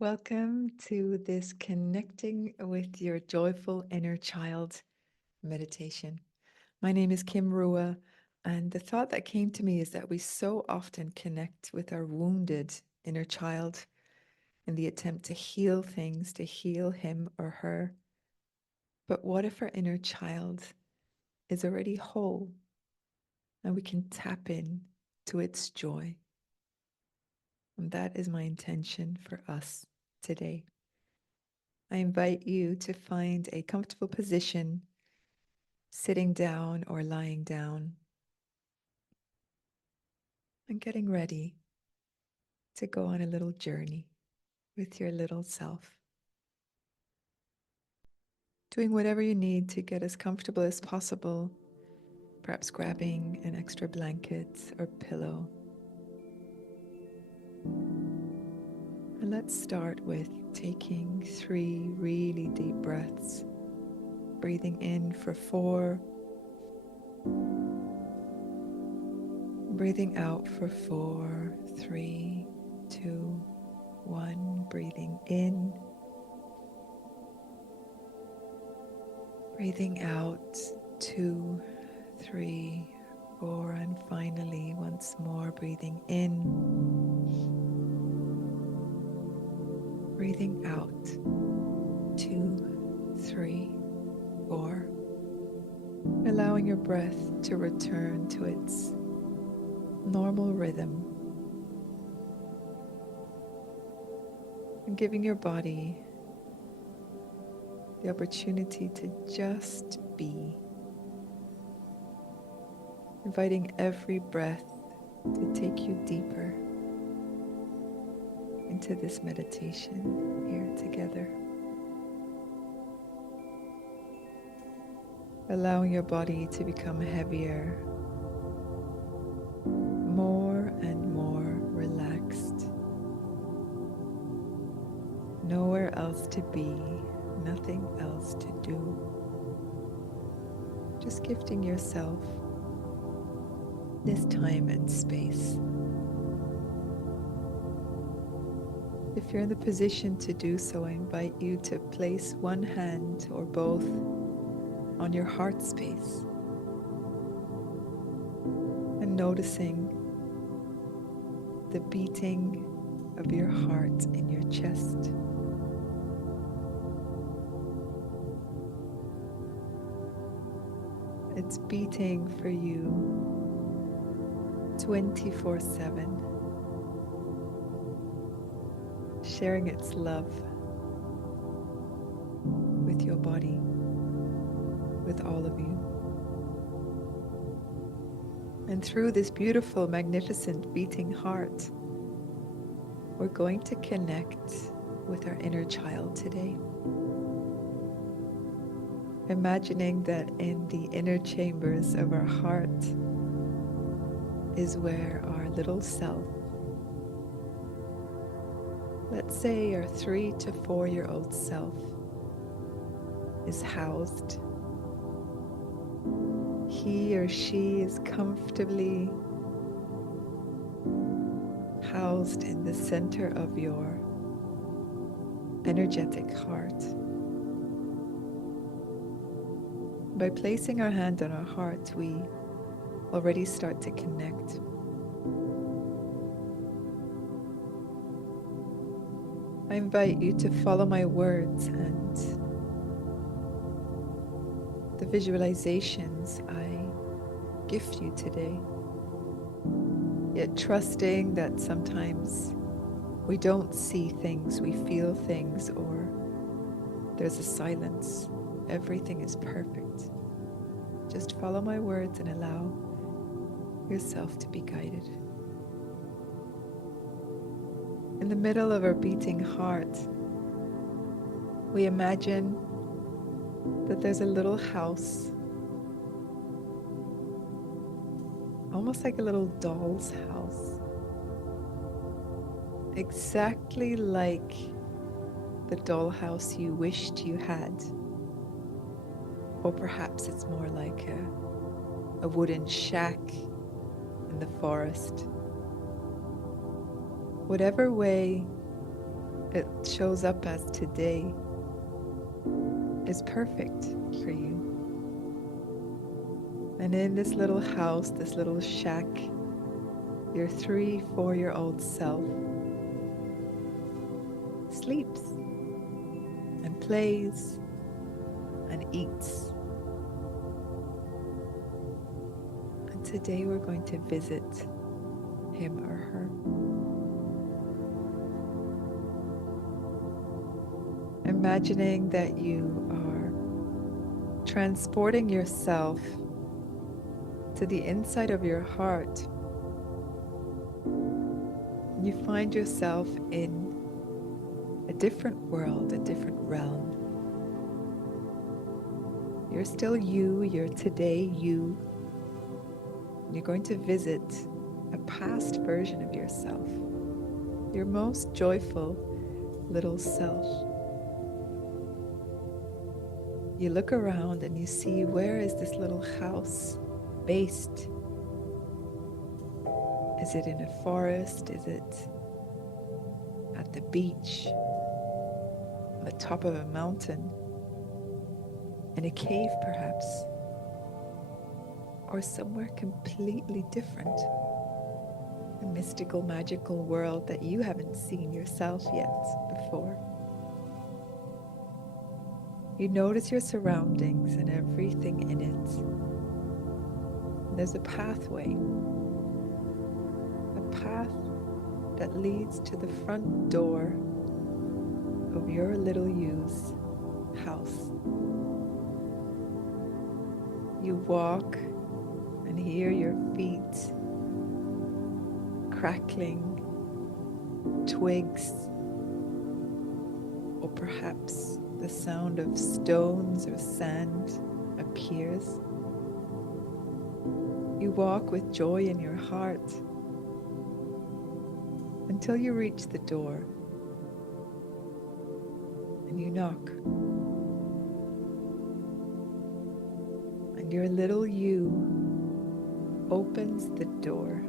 Welcome to this connecting with your joyful inner child meditation. My name is Kim Ruwa, and the thought that came to me is that we so often connect with our wounded inner child in the attempt to heal things, to heal him or her. But what if our inner child is already whole and we can tap in to its joy? And that is my intention for us today. I invite you to find a comfortable position, sitting down or lying down, and getting ready to go on a little journey with your little self. Doing whatever you need to get as comfortable as possible, perhaps grabbing an extra blanket or pillow. And let's start with taking 3 really deep breaths, breathing in for 4, breathing out for 4, 3, 2, 1, breathing in, breathing out, 2, 3, 4, and finally once more breathing in, breathing out, 2, 3, 4, allowing your breath to return to its normal rhythm and giving your body the opportunity to just be, inviting every breath to take you deeper into this meditation here together. Allowing your body to become heavier, more and more relaxed. Nowhere else to be, nothing else to do. Just gifting yourself this time and space. If you're in the position to do so, I invite you to place one hand or both on your heart space and noticing the beating of your heart in your chest. It's beating for you 24/7, sharing its love with your body, with all of you. And through this beautiful, magnificent beating heart, we're going to connect with our inner child today. Imagining that in the inner chambers of our heart is where our little self, let's say our 3 to 4-year-old self, is housed. He or she is comfortably housed in the center of your energetic heart. By placing our hand on our heart, we already start to connect. I invite you to follow my words and the visualizations I gift you today, yet trusting that sometimes we don't see things, we feel things, or there's a silence. Everything is perfect. Just follow my words and allow yourself to be guided. In the middle of our beating heart, we imagine that there's a little house, almost like a little doll's house, exactly like the dollhouse you wished you had. Or perhaps it's more like a wooden shack in the forest. Whatever way it shows up as today is perfect for you. And in this little house, this little shack, your 3-4-year-old self sleeps and plays and eats. And today we're going to visit him or her. Imagining that you are transporting yourself to the inside of your heart. You find yourself in a different world, a different realm. You're still you, you're today you. You're going to visit a past version of yourself, your most joyful little self. You look around and you see, where is this little house based? Is it in a forest? Is it at the beach? On the top of a mountain? In a cave, perhaps? Or somewhere completely different? A mystical, magical world that you haven't seen yourself yet before. You notice your surroundings and everything in it. There's a pathway. A path that leads to the front door of your little you's house. You walk and hear your feet crackling twigs, or perhaps the sound of stones or sand appears. You walk with joy in your heart until you reach the door and you knock. And your little you opens the door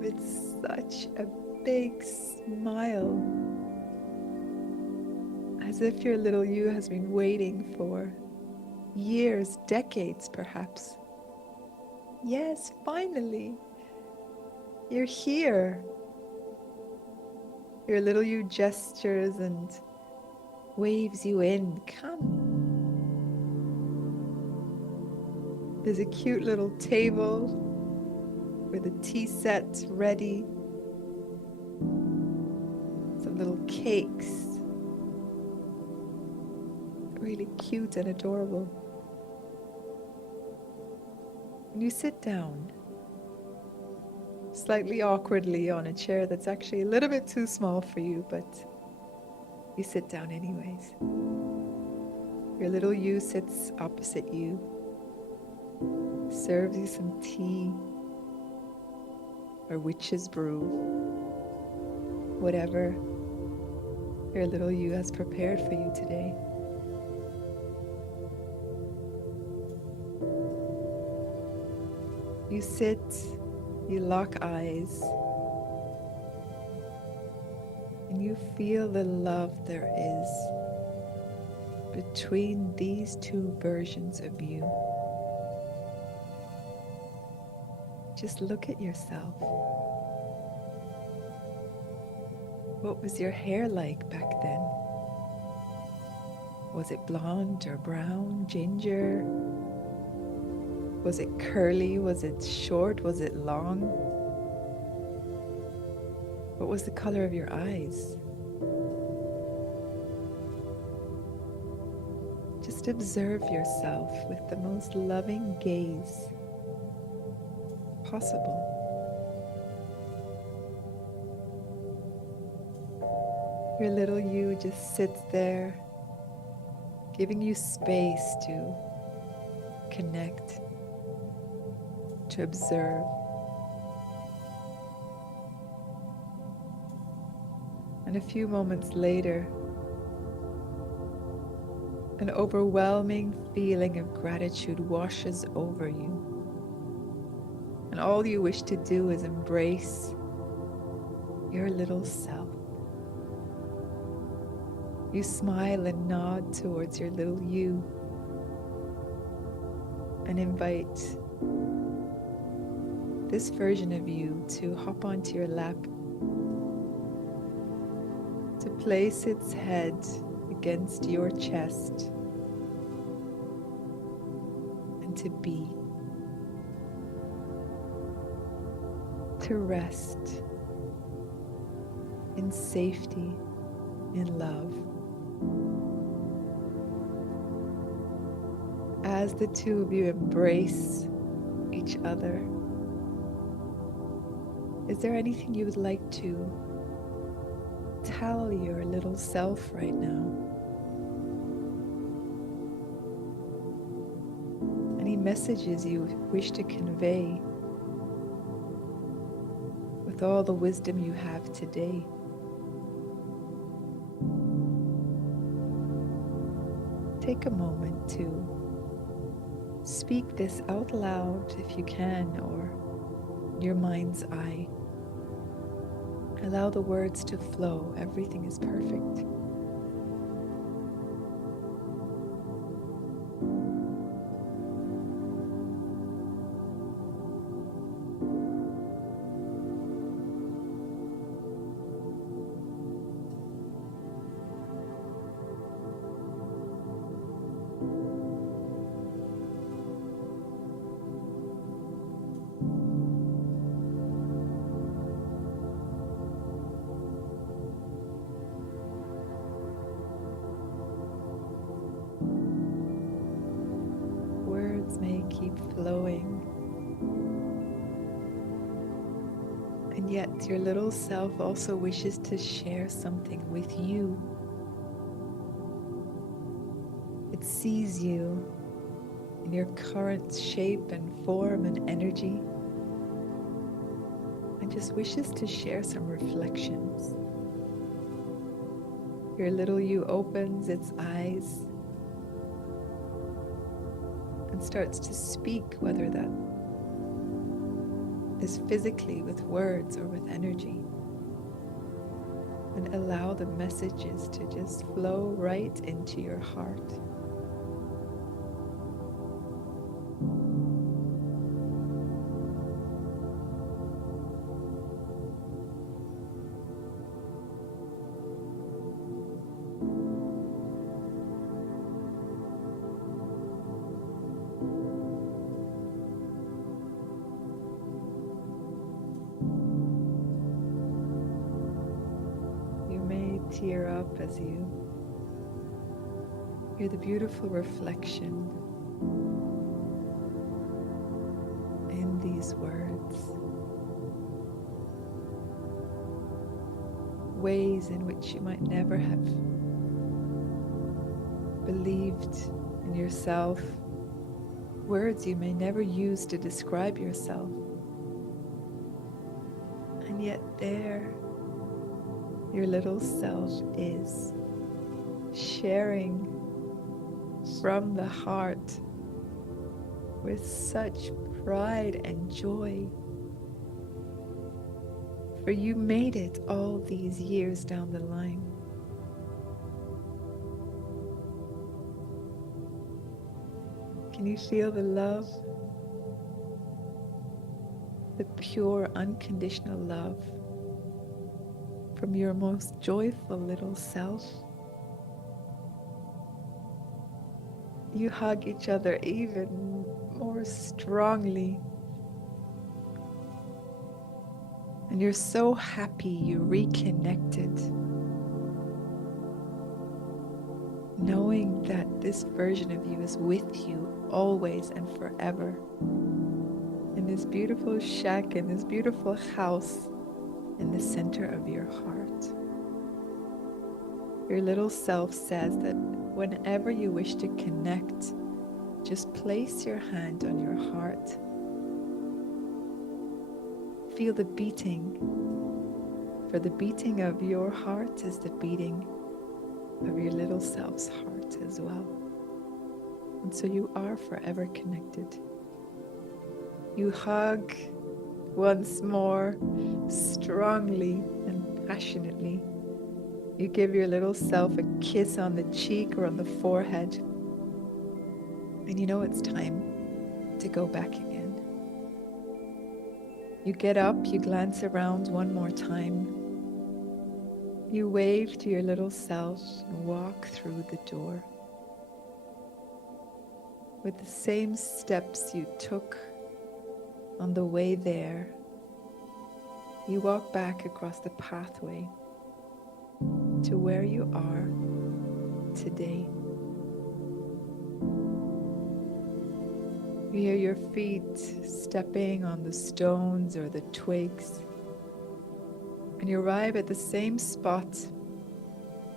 with such a big smile, as if your little you has been waiting for years, decades perhaps. Yes, finally, you're here. Your little you gestures and waves you in. Come. There's a cute little table with a tea set ready. Some little cakes. Really cute and adorable. And you sit down, slightly awkwardly, on a chair that's actually a little bit too small for you, but you sit down anyways. Your little you sits opposite you, serves you some tea or witch's brew, whatever your little you has prepared for you today. You sit, you lock eyes, and you feel the love there is between these two versions of you. Just look at yourself. What was your hair like back then? Was it blonde or brown, ginger? Was it curly? Was it short? Was it long? What was the color of your eyes? Just observe yourself with the most loving gaze possible. Your little you just sits there, giving you space to connect, to observe. And a few moments later, an overwhelming feeling of gratitude washes over you. And all you wish to do is embrace your little self. You smile and nod towards your little you and invite this version of you to hop onto your lap, to place its head against your chest, and to be, to rest in safety, in love. As the two of you embrace each other, is there anything you would like to tell your little self right now? Any messages you wish to convey with all the wisdom you have today? Take a moment to speak this out loud if you can, or in your mind's eye. Allow the words to flow. Everything is perfect. Words may keep flowing, and yet your little self also wishes to share something with you. It sees you in your current shape and form and energy, and just wishes to share some reflections. Your little you opens its eyes and starts to speak, whether that is physically with words or with energy. And allow the messages to just flow right into your heart. Tear up as you hear the beautiful reflection in these words. Ways in which you might never have believed in yourself. Words you may never use to describe yourself. And yet there, your little self is sharing from the heart with such pride and joy. For you made it all these years down the line. Can you feel the love? The pure, unconditional love from your most joyful little self. You hug each other even more strongly. And you're so happy you reconnected, knowing that this version of you is with you always and forever. In this beautiful shack, in this beautiful house, in the center of your heart. Your little self says that whenever you wish to connect, just place your hand on your heart. Feel the beating, for the beating of your heart is the beating of your little self's heart as well. And so you are forever connected. You hug once more, strongly and passionately. You give your little self a kiss on the cheek or on the forehead. And you know it's time to go back again. You get up, you glance around one more time. You wave to your little self and walk through the door. With the same steps you took on the way there, you walk back across the pathway to where you are today. You hear your feet stepping on the stones or the twigs, and you arrive at the same spot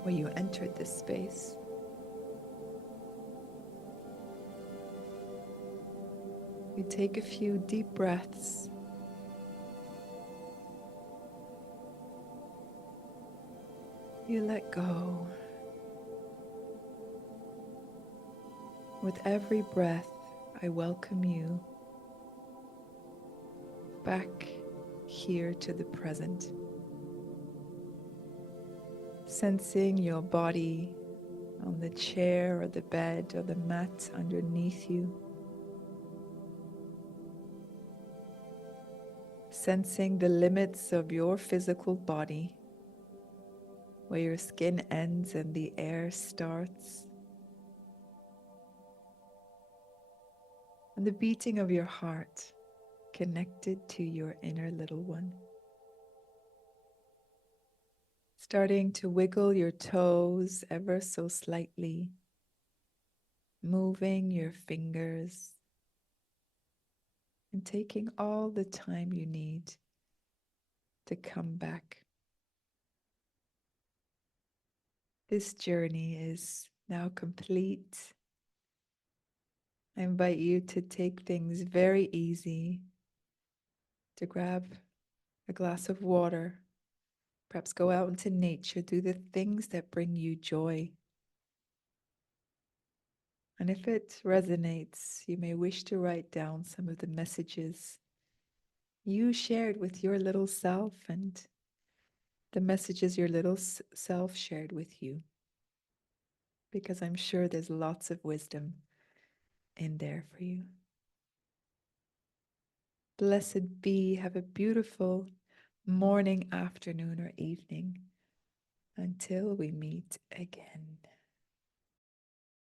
where you entered this space. You take a few deep breaths. You let go. With every breath, I welcome you back here to the present. Sensing your body on the chair or the bed or the mat underneath you. Sensing the limits of your physical body, where your skin ends and the air starts. And the beating of your heart connected to your inner little one. Starting to wiggle your toes ever so slightly, moving your fingers, and taking all the time you need to come back. This journey is now complete. I invite you to take things very easy, to grab a glass of water, perhaps go out into nature, do the things that bring you joy. And if it resonates, you may wish to write down some of the messages you shared with your little self and the messages your little self shared with you, because I'm sure there's lots of wisdom in there for you. Blessed be. Have a beautiful morning, afternoon, or evening until we meet again.